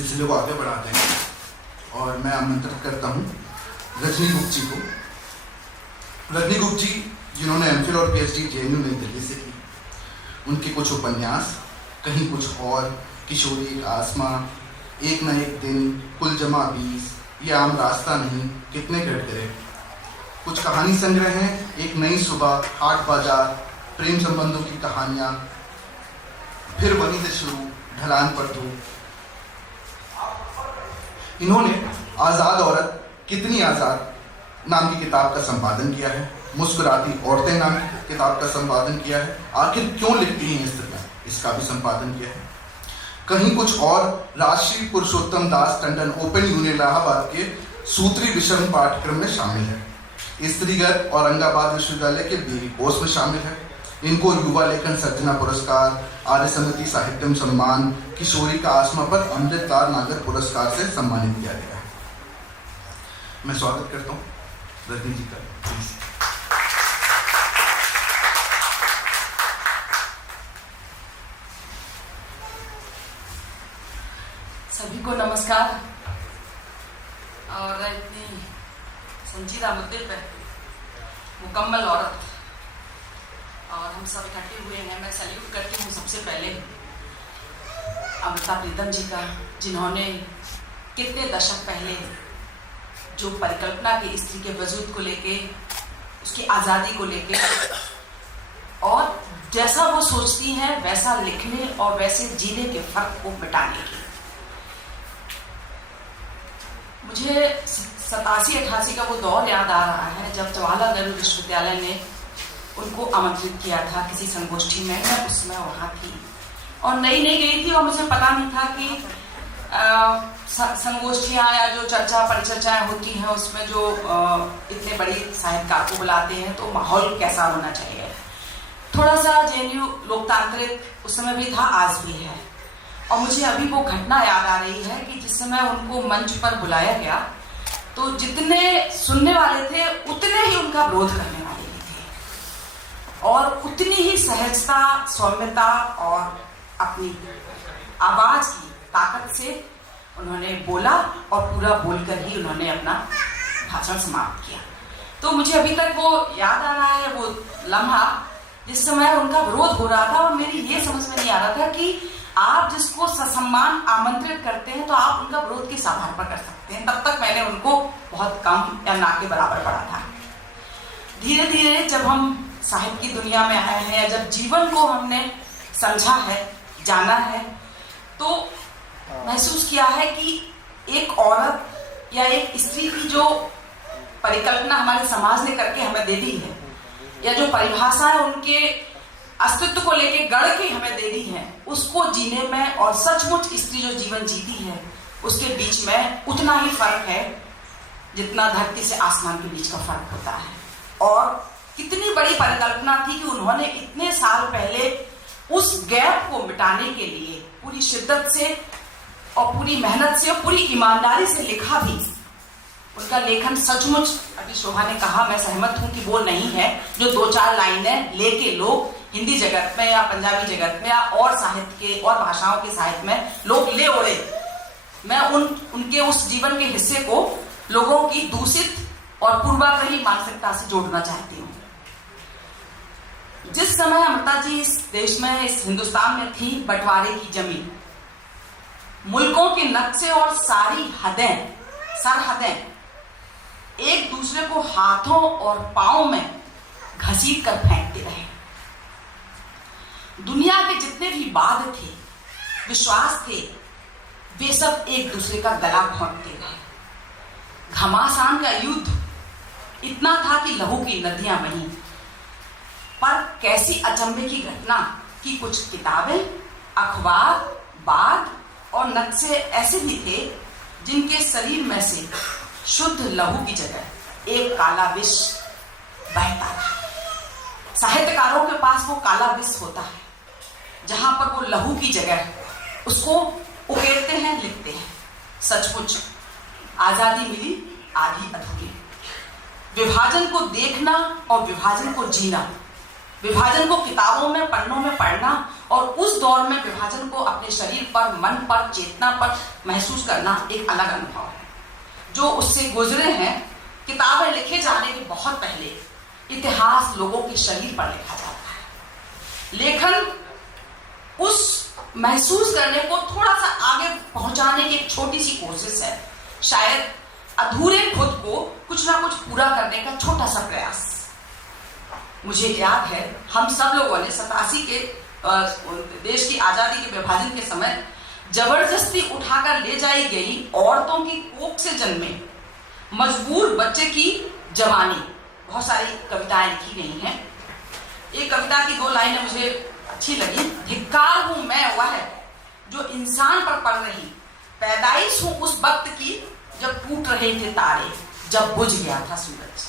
सिलसिले को आगे बढ़ाते हैं और मैं आमंत्रित करता हूँ रजनी गुप्त जी को। रजनी गुप्त जी जिन्होंने एमफिल और पीएचडी जेएनयू नई दिल्ली से की, उनके कुछ उपन्यास कहीं कुछ और, किशोरी एक आसमां, एक न एक दिन, कुल जमा 20, ये आम रास्ता नहीं, कितने कटघरे, कुछ कहानी संग्रह हैं, एक नई सुबह, हाट बाजार, प्रेम संबंधों की कहानियां, फिर वहीं से शुरू, ढलान पर दो। इन्होंने आज़ाद औरत कितनी आज़ाद नाम की किताब का संपादन किया है, मुस्कुराती औरतें नाम की किताब का संपादन किया है, आखिर क्यों लिखती हैं स्त्रियां, इसका भी संपादन किया है। कहीं कुछ और राष्ट्रीय पुरुषोत्तम दास टंडन ओपन यूनिवर्सिटी इलाहाबाद के सूत्री विषम पाठ्यक्रम में शामिल है। स्त्रीगत औरंगाबाद विश्वविद्यालय के बीए कोर्स में शामिल है। इनको युवा लेखन सर्जना पुरस्कार, आर्य समिति साहित्यम सम्मान, किशोरी का आसमा पर अमृतलाल नागर पुरस्कार से सम्मानित किया गया है। मैं स्वागत करता हूँ रजनी जी का। सभी को नमस्कार। और इतनी संजीदा मुद्दे पर मुकम्मल औरत और हम सब इकट्ठे हुए हैं, मैं सैल्यूट करती हूँ सबसे पहले अमृता प्रीतम जी का, जिन्होंने कितने दशक पहले जो परिकल्पना की स्त्री के वजूद को लेके, उसकी आज़ादी को लेके और जैसा वो सोचती हैं वैसा लिखने और वैसे जीने के फर्क को मिटाने की। मुझे 87-88 का वो दौर याद आ रहा है जब जवाहरलाल नेहरू विश्वविद्यालय ने उनको आमंत्रित किया था किसी संगोष्ठी में। मैं उस समय वहाँ थी और नई गई थी और मुझे पता नहीं था कि संगोष्ठियाँ या जो चर्चा परिचर्चाएं होती हैं उसमें जो इतने बड़े साहित्यकार को बुलाते हैं तो माहौल कैसा होना चाहिए। थोड़ा सा जेएनयू लोकतांत्रिक उस समय भी था, आज भी है। और मुझे अभी वो घटना याद आ रही है कि जिस समय उनको मंच पर बुलाया गया तो जितने सुनने वाले थे उतने ही उनका विरोध करने वाले भी थे और उतनी ही सहजता, सौम्यता और अपनी आवाज की ताकत से उन्होंने बोला और पूरा बोलकर ही उन्होंने अपना भाषण समाप्त किया। तो मुझे अभी तक वो याद आ रहा है, वो लम्हा जिस समय उनका विरोध हो रहा था और मेरी ये समझ में नहीं आ रहा था कि आप जिसको ससम्मान आमंत्रित करते हैं तो आप उनका विरोध किस आधार पर कर सकते हैं। तब तक मैंने उनको बहुत कम या ना के बराबर पढ़ा था। धीरे धीरे जब हम साहित्य की दुनिया में आए हैं या जब जीवन को हमने समझा है, जाना है, तो महसूस किया है कि एक औरत या एक स्त्री की जो परिकल्पना हमारे समाज ने करके हमें दे दी है या जो परिभाषा है उनके अस्तित्व को लेके गढ़ के हमें दे दी है, उसको जीने में और सचमुच स्त्री जो जीवन जीती है उसके बीच में उतना ही फर्क है जितना धरती से आसमान के बीच का फर्क होता है। और कितनी बड़ी परिकल्पना थी कि उन्होंने इतने साल पहले उस गैप को मिटाने के लिए पूरी शिद्दत से और पूरी मेहनत से और पूरी ईमानदारी से लिखा भी। उनका लेखन सचमुच, अभी शोभा ने कहा, मैं सहमत हूं कि वो नहीं है जो 2-4 लाइनें लेके लोग हिंदी जगत में या पंजाबी जगत में या और साहित्य के और भाषाओं के साहित्य में लोग ले ओढ़े। मैं उनके उस जीवन के हिस्से को लोगों की दूषित और पूर्वाग्रही मानसिकता से जोड़ना चाहती हूँ। जिस समय अमृता जी इस देश में, इस हिंदुस्तान में थी, बंटवारे की जमीन, मुल्कों के नक्शे और सारी हदें, सरहदें एक दूसरे को हाथों और पांवों में घसीट कर फेंकते रहे। दुनिया के जितने भी वाद थे, विश्वास थे, वे सब एक दूसरे का गला घोंटते रहे। घमासान का युद्ध इतना था कि लहू की नदियां बहीं। पर कैसी अचंभे की घटना कि कुछ किताबें, अखबार, बाग और नक्शे ऐसे भी थे जिनके शरीर में से शुद्ध लहू की जगह एक काला विष बहता था। साहित्यकारों के पास वो काला विष होता है जहां पर वो लहू की जगह उसको उकेरते हैं, लिखते हैं। सचमुच आजादी मिली आधी अधूरी। विभाजन को देखना और विभाजन को जीना विभाजन को किताबों में पन्नों में पढ़ना और उस दौर में विभाजन को अपने शरीर पर, मन पर, चेतना पर महसूस करना एक अलग अनुभव है। जो उससे गुजरे हैं, किताबें लिखे जाने के बहुत पहले इतिहास लोगों के शरीर पर लिखा जाता है। लेखन उस महसूस करने को थोड़ा सा आगे पहुंचाने की एक छोटी सी कोशिश है, शायद अधूरे खुद को कुछ ना कुछ पूरा करने का छोटा सा प्रयास। मुझे याद है हम सब लोगों ने 87 के देश की आजादी के विभाजन के समय जबरदस्ती उठाकर ले जाई गई औरतों की कोख से जन्मे मजबूर बच्चे की जवानी, बहुत सारी कविताएं लिखी गई हैं। एक कविता की 2 लाइनें मुझे अच्छी लगी। धिक्कार हूं मैं वह जो इंसान पर पड़ रही, पैदाइश हूं उस वक्त की जब टूट रहे थे तारे, जब बुझ गया था सूरज।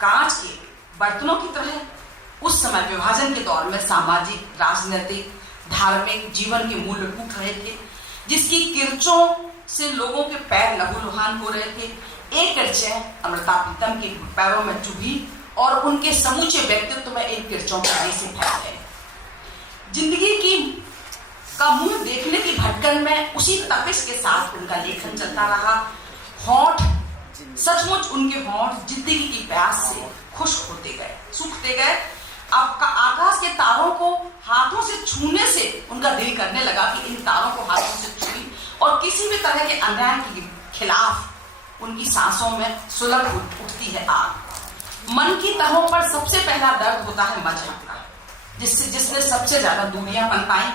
कांच के बर्तनों की तरह उस समय विभाजन के दौर में सामाजिक, राजनीतिक, धार्मिक जीवन के मूल्य टूट रहे थे, जिसकी किरचों से लोगों के पैर लहूलुहान हो रहे थे। एक किरचें अमृता प्रीतम के पैरों में चुभी और उनके समूचे व्यक्तित्व में इन किरचों के आगे से फैल गए। जिंदगी की का मुंह देखने की भटकन में उसी तपिश के साथ उनका लेखन चलता रहा। होंठ, सचमुच उनके होंठ जिंदगी की प्यास से खुश्क होते गए, सूखते गए। आपका आकाश के तारों को हाथों से छूने से उनका दिल करने लगा कि इन तारों को हाथों से छूई, और किसी भी तरह के अन्याय के खिलाफ उनकी सांसों में सुलग उठती है आग। मन की तहों पर सबसे पहला दर्द होता है मजहब का, जिसने सबसे ज्यादा दूरियां बनवाई।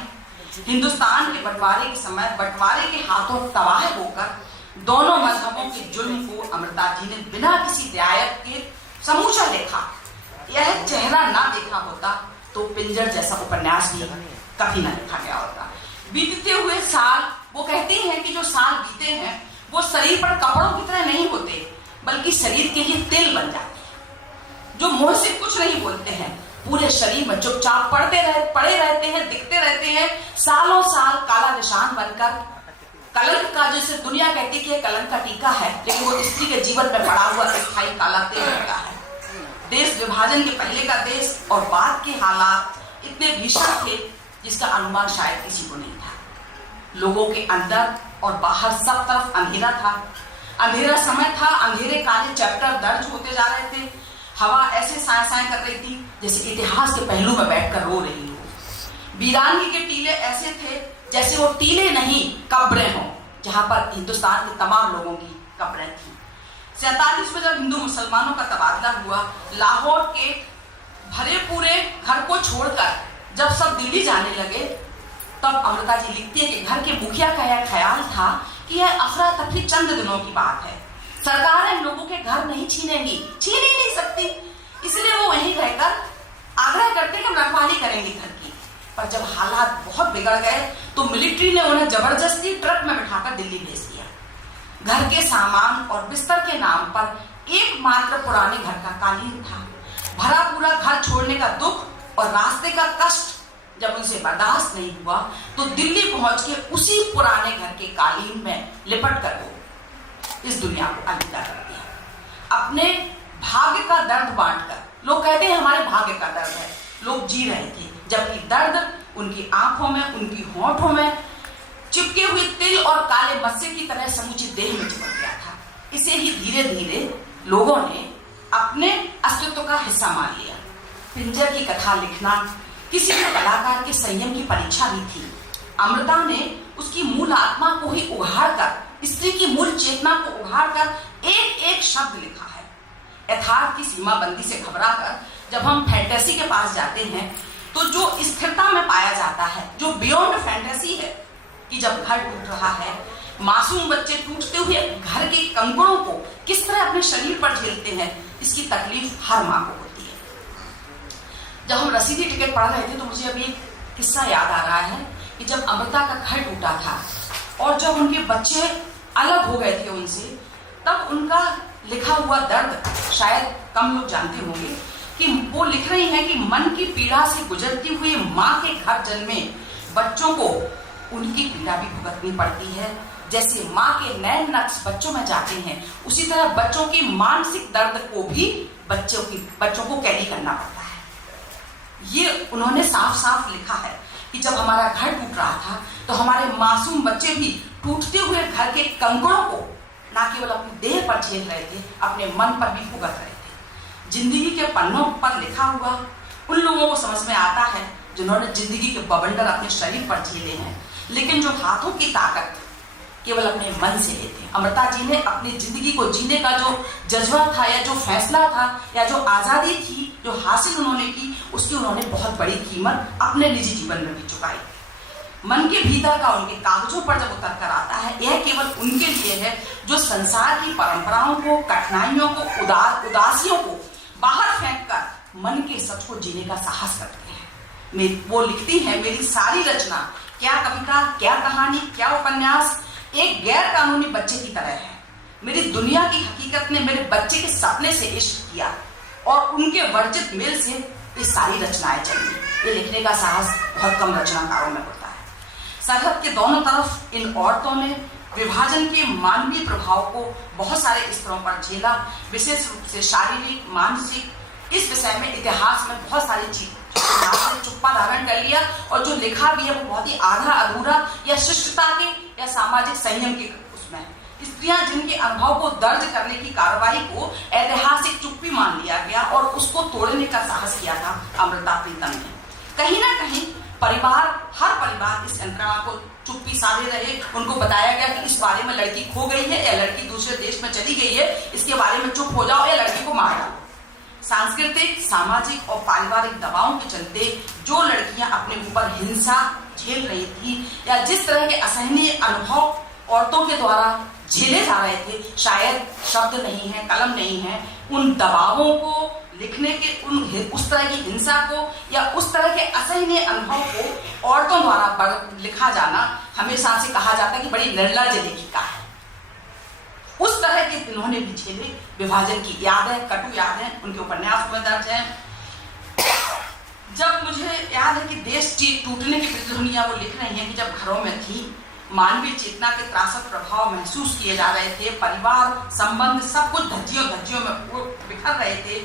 हिंदुस्तान के बंटवारे के समय बंटवारे के हाथों तबाह होकर दोनों मजहबों के जुल्म को अमृता जी ने बिना किसी रियायत के समूचा देखा। यह चेहरा ना देखा होता तो पिंजर जैसा उपन्यास भी कभी ना लिखा गया होता। बीतते हुए साल, वो कहती हैं कि जो साल बीते हैं वो शरीर पर कपड़ों की तरह नहीं होते, बल्कि शरीर के लिए तेल बन जाते हैं, जो मुंह से कुछ नहीं बोलते हैं, पूरे शरीर में चुपचाप पड़े रहते हैं, दिखते रहते हैं, सालों साल काला निशान बनकर। कलंक का, जैसे दुनिया कहती है कलंक का टीका है, लेकिन वो स्त्री के जीवन में पड़ा हुआ स्थायी काला तेल होता है। देश विभाजन के पहले का देश और बाद के हालात इतने भीषण थे जिसका अनुमान शायद किसी को नहीं था। लोगों के अंदर और बाहर सब तरफ अंधेरा था, अंधेरा समय था, अंधेरे काले चैप्टर दर्ज होते जा रहे थे। हवा ऐसे साए साए कर रही थी जैसे इतिहास के पहलू में बैठकर रो रही हो। वीरांगी के टीले ऐसे थे जैसे वो टीले नहीं कब्रें हों, जहां पर हिंदुस्तान के तमाम लोगों की कब्रें थी। 47 में जब हिंदू मुसलमानों का तबादला हुआ, लाहौर के भरे पूरे घर को छोड़कर जब सब दिल्ली जाने लगे, तब अमृता जी लिखती है कि घर के मुखिया का यह ख्याल था कि यह अफरा तफरी चंद दिनों की बात है, सरकारें लोगों के घर नहीं छीनेंगी, छीन ही नहीं सकती, इसलिए वो वहीं रहकर आग्रह करते कि हम रखवाली करेंगे घर की। पर जब हालात बहुत बिगड़ गए तो मिलिट्री ने उन्हें जबरदस्ती ट्रक में बिठाकर दिल्ली भेज दिया। घर के सामान और बिस्तर के नाम पर एकमात्र पुराने घर का कालीन था। भरा पूरा घर छोड़ने का दुख और रास्ते का कष्ट जब उनसे बर्दाश्त नहीं हुआ तो दिल्ली पहुंच के उसी पुराने घर के कालीन में लिपट कर वो इस दुनिया को अलविदा कर दिया। अपने भाग्य का दर्द बांटकर, लोग कहते हैं हमारे भाग्य का दर्द है, लोग जी रहे थे, जबकि दर्द उनकी आंखों में, उनकी होंठों में चिपके हुए तिल और काले मस्से की तरह समूची देह में चिपक गया था। इसे ही धीरे धीरे लोगों ने अपने अस्तित्व का हिस्सा मान लिया। पिंजर की कथा लिखना किसी भी कलाकार के संयम की परीक्षा भी थी। अमृता ने उसकी मूल आत्मा को ही उघाड़कर, स्त्री की मूल चेतना को उघाड़कर एक एक शब्द लिखा है। यथार्थ की सीमाबंदी से घबराकर जब हम फैंटेसी के पास जाते हैं तो जो स्थिरता में पाया जाता है, जो बियॉन्ड फैंटेसी है कि जब घर टूट रहा है, मासूम बच्चे टूटते हुए घर के कंकड़ों को किस तरह अपने शरीर पर झेलते हैं, इसकी तकलीफ हर मां को होती है। जब हम रसीदी टिकट पढ़ रहे थे तो मुझे अभी एक किस्सा याद आ रहा है कि जब अमृता का घर टूटा था और जब उनके बच्चे अलग हो गए थे उनसे, तब उनका लिखा हुआ दर्द शायद कम लोग जानते होंगे कि वो लिख रही हैं कि मन की पीड़ा से गुजरती हुई माँ के घर जन्मे बच्चों को उनकी पीड़ा भी भुगतनी पड़ती है। जैसे माँ के नैन नक्श बच्चों में जाते हैं, उसी तरह बच्चों की मानसिक दर्द को भी बच्चों को कैरी करना पड़ता है। ये उन्होंने साफ साफ लिखा है कि जब हमारा घर टूट रहा था तो हमारे मासूम बच्चे भी टूटते हुए घर के कंकड़ों को ना केवल अपनी देह पर झेल रहे थे, अपने मन पर भी भुगत रहे थे। जिंदगी के पन्नों पर लिखा हुआ उन लोगों को समझ में आता है जिन्होंने जिंदगी के बवंडर अपने शरीर पर झेले हैं, लेकिन जो हाथों की ताकत केवल अपने मन से लेते। अमृता जी ने अपनी जिंदगी को जीने का जो जज्बा था या जो फैसला था या जो आजादी थी जो हासिल उन्होंने की, उसकी उन्होंने बहुत बड़ी कीमत अपने निजी जीवन में भी चुकाई। मन के भीतर का उनके कागजों पर जब उतर कर आता है, यह केवल उनके लिए है जो संसार की परंपराओं को, कठिनाइयों को, उदासियों को बाहर फेंक कर मन के सच को जीने का साहस करते हैं। वो लिखती है, मेरी सारी रचना, क्या कविता, क्या कहानी, क्या उपन्यास एक गैर कानूनी बच्चे की तरह है। मेरी दुनिया की हकीकत ने मेरे बच्चे के सपने से इश्क किया और उनके वर्जित मेल से ये सारी रचनाएं चली। ये लिखने का साहस बहुत कम रचनाकारों में होता है। सरहद के दोनों तरफ इन औरतों ने विभाजन के मानवीय प्रभाव को बहुत सारे स्तरों पर झेला, विशेष रूप से शारीरिक, मानसिक। इस विषय में इतिहास में बहुत सारी चीजें चुप्पा धारण कर लिया और जो लिखा भी है वो बहुत ही आधा अधूरा या शिष्टता के या सामाजिक संयम के उसमें। स्त्रियां जिनके अनुभव को दर्ज करने की कार्रवाई को ऐतिहासिक चुप्पी मान लिया गया और उसको तोड़ने का साहस किया था अमृता प्रीतम ने। कहीं ना कहीं परिवार, हर परिवार इस यंत्रणा को चुप्पी साधे रहे। उनको बताया गया कि इस बारे में लड़की खो गई है या लड़की दूसरे देश में चली गई है, इसके बारे में चुप हो जाओ या लड़की को मार डालो। सांस्कृतिक, सामाजिक और पारिवारिक दबावों के चलते जो लड़कियां अपने ऊपर हिंसा झेल रही थी या जिस तरह के असहनीय अनुभव औरतों के द्वारा झेले जा रहे थे, शायद शब्द नहीं है, कलम नहीं है, उन दबावों को लिखने के उस तरह की हिंसा को या उस तरह के असहनीय अनुभव को औरतों द्वारा लिखा जाना हमेशा से कहा जाता है कि बड़ी निर्लज्ज लेखिका है। उस तरह के इन्होंने भी झेले। विभाजन की यादें, कटु यादें उनके उपन्यास में दर्ज है। जब मुझे याद है कि देश टूटने की प्रतिध्वनियां वो लिख रही हैं कि जब घरों में थी, मानवीय चेतना के त्रासक प्रभाव महसूस किए जा रहे थे, परिवार, संबंध सब कुछ धज्जियों में बिखर रहे थे।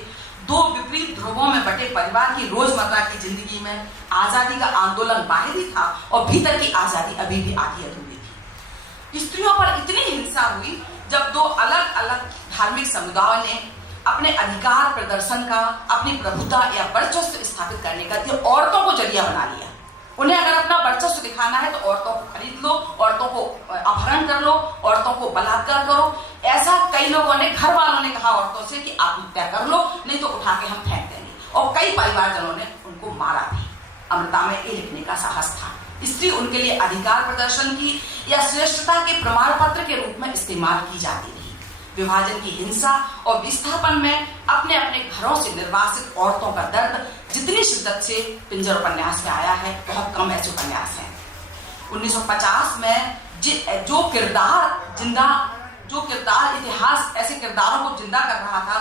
दो विपरीत ध्रुवों में बटे परिवार की रोजमर्रा की जिंदगी में आजादी का आंदोलन बाहरी था और भीतर की आजादी अभी भी आधी अधूरी थी। स्त्रियों पर इतनी हिंसा हुई जब दो अलग अलग धार्मिक समुदायों ने अपने अधिकार प्रदर्शन का, अपनी प्रभुता या वर्चस्व स्थापित करने का औरतों को जरिया बना लिया। उन्हें अगर अपना वर्चस्व दिखाना है तो औरतों को खरीद लो, औरतों को अपहरण कर लो, औरतों को बलात्कार करो। ऐसा कई लोगों ने, घर वालों ने कहा औरतों से कि आत्महत्या कर लो, नहीं तो उठा के हम फेंक देंगे। और कई परिवारजनों ने उनको मारा भी। अमृता में ये लिखने का साहस था। स्त्री उनके लिए अधिकार प्रदर्शन की या श्रेष्ठता के प्रमाण पत्र के रूप में इस्तेमाल की जाती रही। विभाजन की हिंसा और विस्थापन में अपने अपने घरों से निर्वासित औरतों का दर्द जितनी शिद्दत से पिंजर उपन्यास में आया है, बहुत कम ऐसे उपन्यास हैं। 1950 में जो किरदार इतिहास ऐसे किरदारों को जिंदा कर रहा था,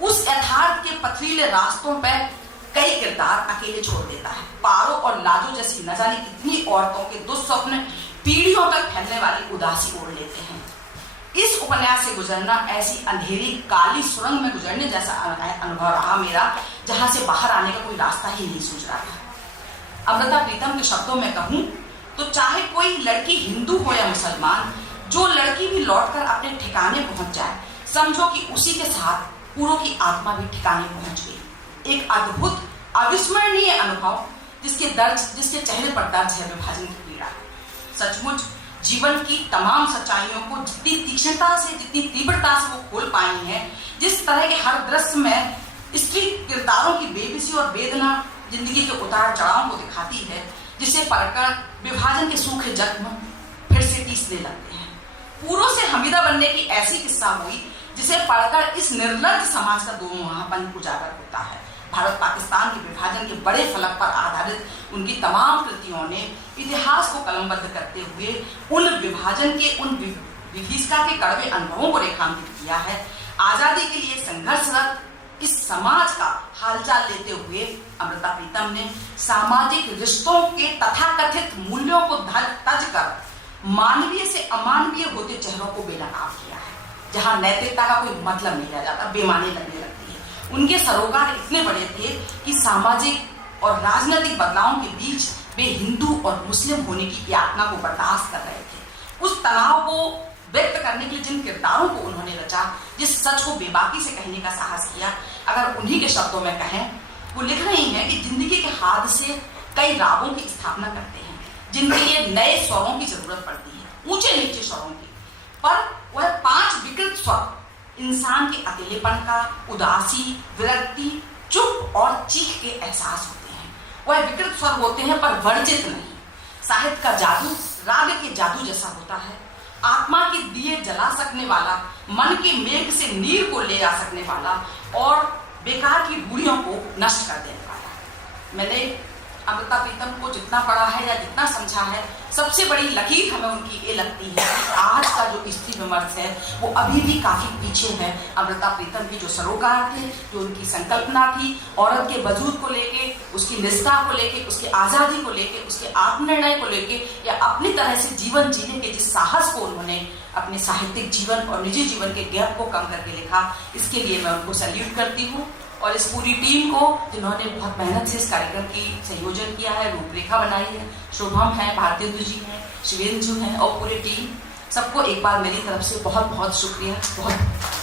उस यथार्थ के पथरीले रास्तों पर कई किरदार अकेले छोड़ देता है। पारो और लाजो जैसी न जाने कितनी औरतों के दुस्वप्न पीढ़ियों तक फैलने वाली उदासी ओढ़ लेते हैं। इस उपन्यास से गुजरना ऐसी अंधेरी काली सुरंग में गुजरने जैसा अनुभव रहा मेरा, जहां से बाहर आने का कोई रास्ता ही नहीं सूझ रहा था। अमृता प्रीतम के शब्दों में कहूं तो चाहे कोई लड़की हिंदू हो या मुसलमान, जो लड़की भी लौटकर अपने ठिकाने पहुंच जाए, समझो कि उसी के साथ पूरों की आत्मा भी ठिकाने पहुंच गई। एक अद्भुत अविस्मरणीय अनुभव जिसके चेहरे पर दर्ज है विभाजन की पीड़ा। सचमुच जीवन की तमाम सच्चाइयों को जितनी तीक्ष्णता से, जितनी तीव्रता से वो खोल पाई हैं, जिस तरह के हर दृश्य में स्त्री किरदारों की बेबसी और वेदना जिंदगी के उतार चढ़ाव को दिखाती है, जिसे पढ़कर विभाजन के सूखे जख्म फिर से टीसने लगते हैं। पूरों से हमीदा बनने की ऐसी किस्सा हुई जिसे पढ़कर इस निर्लज्ज समाज का दोमुहापन उजागर होता है। भारत पाकिस्तान के विभाजन के बड़े फलक पर आधारित उनकी तमाम कृतियों ने इतिहास को कलमबद्ध करते हुए उन विभाजन के, उन विभीषिका के कड़वे अनुभवों को रेखांकित किया है। आजादी के लिए संघर्षरत इस समाज का हालचाल लेते हुए अमृता प्रीतम ने सामाजिक रिश्तों के तथाकथित मूल्यों को तज कर मानवीय से अमानवीय होते चेहरों को बेनकाब किया है। जहां नैतिकता का कोई मतलब नहीं रह जाता, बेमानी लगने लगती है। उनके सरोकार इतने बड़े थे कि सामाजिक और राजनीतिक बदलावों के बीच वे हिंदू और मुस्लिम होने की यातना को बर्दाश्त कर रहे थे। उस तनाव को व्यक्त करने के लिए जिन किरदारों को उन्होंने रचा, जिस सच को बेबाकी से कहने का साहस किया, अगर उन्हीं के शब्दों में कहें, वो लिख रही हैं कि जिंदगी के हादसे कई रागों की स्थापना करते हैं जिनके लिए नए स्वरों की जरूरत पड़ती है, ऊंचे नीचे स्वरों की, पर वह 5 विकृत स्वर इंसान के अकेलेपन का, उदासी, विरक्ति, चुप और चीख के एहसास होते हैं। वह विकृत स्वर होते हैं पर वर्जित नहीं। साहित्य का जादू राग के जादू जैसा होता है, आत्मा के दिए जला सकने वाला, मन के मेघ से नीर को ले जा सकने वाला और बेकार की बूढ़ियों को नष्ट कर देने वाला। मैंने अमृता प्रीतम को जितना पढ़ा है या जितना समझा है, सबसे बड़ी लकीर हमें उनकी ये लगती है कि आज का जो स्त्री विमर्श है वो अभी भी काफी पीछे है। अमृता प्रीतम की जो सरोकार थे, जो उनकी संकल्पना थी औरत के वजूद को लेके, उसकी निष्ठा को लेके, उसकी आजादी को लेके, उसके आत्मनिर्णय को लेके, या अपनी तरह से जीवन जीने के जिस साहस को उन्होंने अपने साहित्यिक जीवन और निजी जीवन के गैप को कम करके लिखा, इसके लिए मैं उनको सैल्यूट करती हूँ। और इस पूरी टीम को जिन्होंने बहुत मेहनत से इस कार्यक्रम की संयोजन किया है, रूपरेखा बनाई है, शुभम है, भारतेंदु जी हैं, शिवेंदु हैं और पूरी टीम, सबको एक बार मेरी तरफ से बहुत बहुत शुक्रिया। बहुत